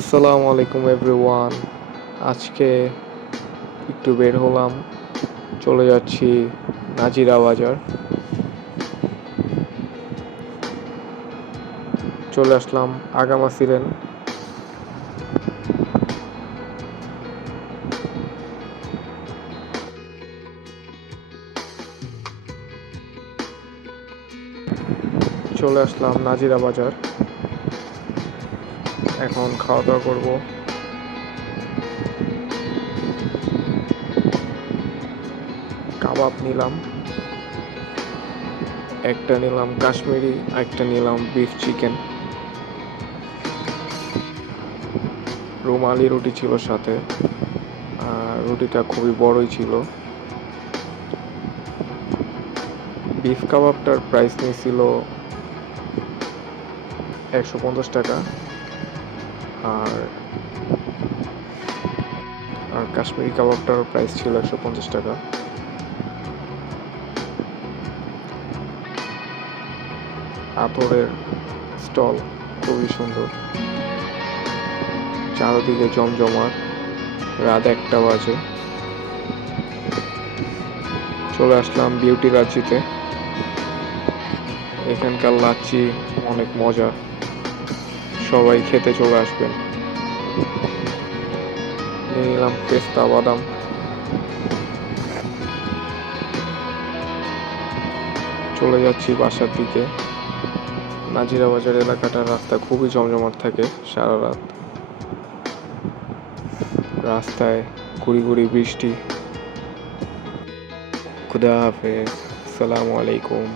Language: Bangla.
আসসালামু আলাইকুম এভরিওয়ান। আজকে একটু বের হলাম, চলে যাচ্ছি নাজিরা বাজার। চলে আসলাম আগামা সিলেন। চলে আসলাম নাজিরা বাজার। এখন খাওয়া দাওয়া করব। কাবাব নিলাম। একটা নিলাম কাশ্মীরি, একটা নিলাম বিফ চিকেন রুমালি রুটি ছিল সাথে, আর রুটিটা খুবই বড়ই ছিল। বিফ কাবাবটার প্রাইস নিয়েছিল একশো পঞ্চাশ টাকা। আর আর কাশ্মীরি কাবাবটার প্রাইস ছিল একশো পঞ্চাশ টাকা। পাথরের স্টল খুবই সুন্দর। চারদিকে জমজমাট, রাত একটা বাজে। চলে আসলাম বিউটি রাজ্যিতে। এখানকার লাচ্ছি অনেক মজা সবাই খেতে চলে আসবেন নিয়ে নিলাম পেস্তা, বাদাম। চলে যাচ্ছি বাসার দিকে। নাজিরা বাজার এলাকাটার রাস্তা খুবই জমজমাট থাকে সারা রাত। রাস্তায় গুড়ি গুড়ি বৃষ্টি। খুদা হাফেজ আসসালামু আলাইকুম।